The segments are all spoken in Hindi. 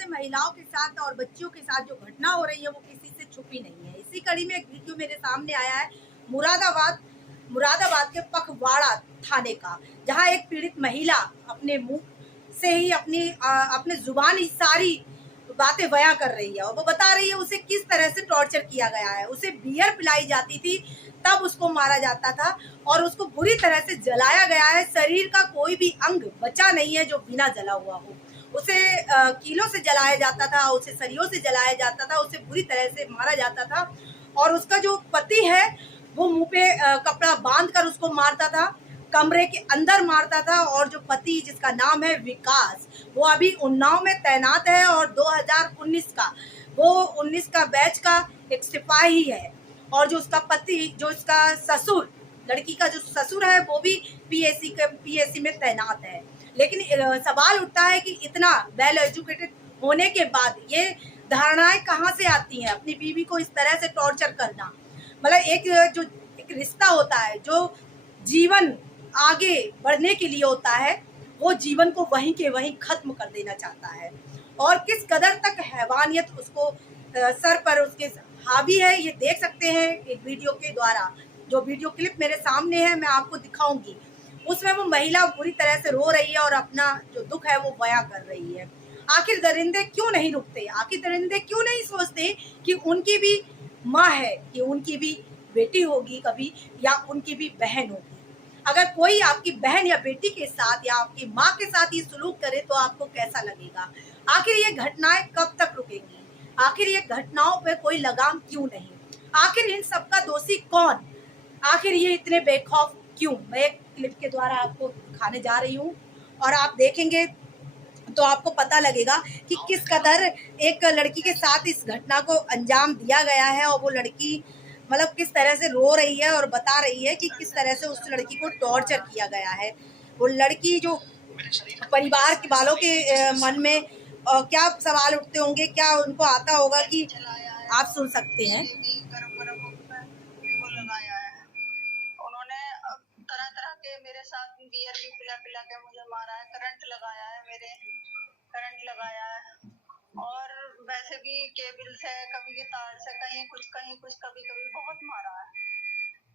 से महिलाओं के साथ और बच्चियों के साथ जो घटना हो रही है वो किसी से छुपी नहीं है। इसी कड़ी में एक वीडियो मेरे सामने आया है मुरादाबाद के पखवाड़ा थाने का, जहां एक पीड़ित महिला अपने मुंह से ही अपने जुबान ही सारी बातें बयां कर रही है और वो बता रही है उसे किस तरह से टॉर्चर किया गया है। उसे बियर पिलाई जाती थी, तब उसको मारा जाता था और उसको बुरी तरह से जलाया गया है। शरीर का कोई भी अंग बचा नहीं है जो बिना जला हुआ हो। उसे कीलों से जलाया जाता था, उसे सरियों से जलाया जाता था, उसे बुरी तरह से मारा जाता था। और उसका जो पति है वो मुंह पे कपड़ा बांध कर उसको मारता था, कमरे के अंदर मारता था। और जो पति जिसका नाम है विकास, वो अभी उन्नाव में तैनात है और 2019 का वो 19 का बैच का एक सिपाही है। और जो उसका पति, जो इसका ससुर, लड़की का जो ससुर है वो भी पीएसी में तैनात है। लेकिन सवाल उठता है कि इतना वेल एजुकेटेड होने के बाद ये धारणाएं कहाँ से आती हैं अपनी बीवी को इस तरह से टॉर्चर करना। मतलब एक रिश्ता होता है जो जीवन आगे बढ़ने के लिए होता है, वो जीवन को वहीं के वहीं खत्म कर देना चाहता है। और किस कदर तक हैवानियत उसको सर पर उसके हावी है ये देख सकते हैं एक वीडियो के द्वारा। जो वीडियो क्लिप मेरे सामने है मैं आपको दिखाऊंगी, उसमें वो महिला पूरी तरह से रो रही है और अपना जो दुख है वो बयां कर रही है। आखिर दरिंदे क्यों नहीं रुकते, आखिर दरिंदे क्यों नहीं सोचते कि उनकी भी माँ है, कि उनकी भी बेटी होगी कभी, या उनकी भी बहन होगी। अगर कोई आपकी बहन या बेटी के साथ या आपकी माँ के साथ ये सलूक करे तो आपको कैसा लगेगा। आखिर ये घटनाएं कब तक रुकेंगी, आखिर ये घटनाओं पे कोई लगाम क्यों नहीं, आखिर इन सबका दोषी कौन, आखिर ये इतने बेखौफ क्यों। मैं एक क्लिप के द्वारा आपको दिखाने जा रही हूँ और आप देखेंगे तो आपको पता लगेगा कि किस कदर एक लड़की के साथ इस घटना को अंजाम दिया गया है। और वो लड़की मतलब किस तरह से रो रही है और बता रही है कि किस तरह से उस लड़की को टॉर्चर किया गया है। वो लड़की जो परिवार के वालों के मन में क्या सवाल उठते होंगे, क्या उनको आता होगा, कि आप सुन सकते हैं। तरह तरह के मेरे साथ बियर भी पिला पिला के मुझे मारा है, करंट लगाया है, करंट लगाया है। और वैसे भी केबल से, कभी की तार से, कहीं कुछ कभी कभी बहुत मारा है।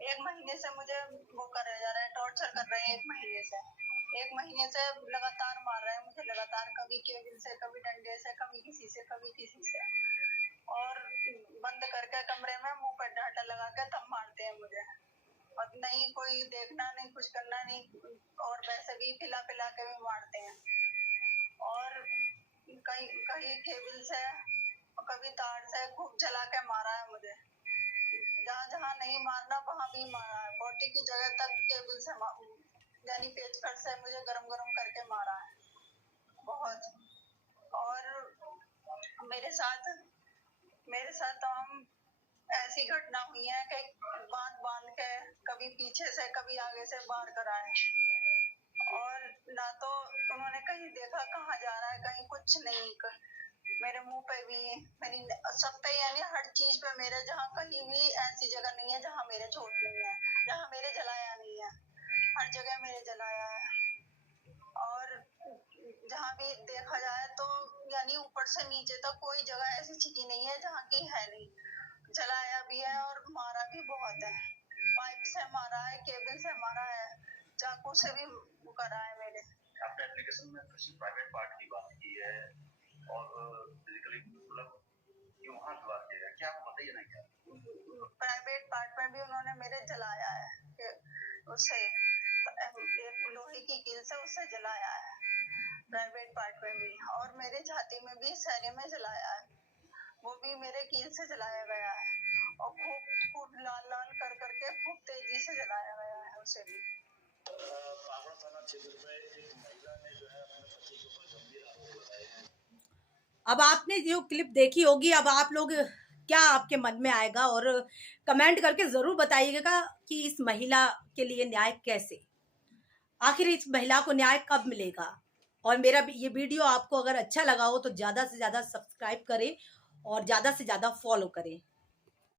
1 महीने से मुझे वो करे जा रहे हैं, टॉर्चर कर रहे हैं। 1 महीने से लगातार मार रहे हैं मुझे, लगातार, कभी केबल से, कभी डंडे से, कभी किसी से, कभी किसी से। और बंद करके कमरे में मुंह पर डांटा लगा के तब मारते हैं मुझे। और नहीं कोई देखना, नहीं कुछ करना नहीं। और वैसे भी पिला पिला के भी मारते हैं। और कहीं कहीं केबल से, कभी तार से खूब जला के मारा है मुझे। जहाँ जहाँ नहीं मारना वहाँ भी मारा है। बॉडी की जगह तक केबल से, यानी पेचकस से मुझे गरम गरम करके मारा है बहुत। और मेरे साथ तमाम ऐसी घटना हुई है कि बांध के कभी पीछे से कभी आगे से मार कर आए। और ना तो उन्होंने कहीं देखा कहाँ जा रहा है, कहीं कुछ नहीं। मेरे मुंह पे भी, मेरी सब पे, यानी हर चीज पे मेरे, जहाँ कहीं भी ऐसी जगह नहीं है जहाँ मेरे चोट नहीं है, जहाँ मेरे जलाया नहीं है। हर जगह मेरे जलाया है। और जहाँ भी देखा जाए तो यानी ऊपर से नीचे तक कोई जगह ऐसी छिटी नहीं है जहाँ की है नहीं। जलाया भी है और मारा भी बहुत है। पाइप से मारा है, केबल से मारा है, चाकू से भी करा है मेरे। आपने एप्लीकेशन में किसी प्राइवेट पार्ट की बात की है और फिजिकली मतलब क्यों वहाँ की बात की है, क्या आप बताइए ना। क्या प्राइवेट पार्ट में भी उन्होंने मेरे जलाया है, उससे एक लोहे की कील से उससे जलाया है प्राइवेट पार्ट में भी। और मेरे छाती में भी, सहरे में जलाया है, वो भी मेरे कील से जलाया गया है। और खूब लाल लाल कर करके खूब तेजी से जलाया गया है उसे भी। पावड़ा थाना क्षेत्र में एक महिला ने जो है अपने पति के ऊपर गंभीर आरोप लगाए हैं। अब आपने जो क्लिप देखी होगी, अब आप लोग क्या आपके मन में आएगा और कमेंट करके जरूर बताइएगा कि इस महिला के लिए न्याय कैसे, आखिर इस महिला को न्याय कब मिलेगा। और मेरा ये वीडियो आपको अगर अच्छा लगा हो तो ज़्यादा से ज़्यादा सब्सक्राइब करें और ज़्यादा से ज़्यादा फॉलो करें।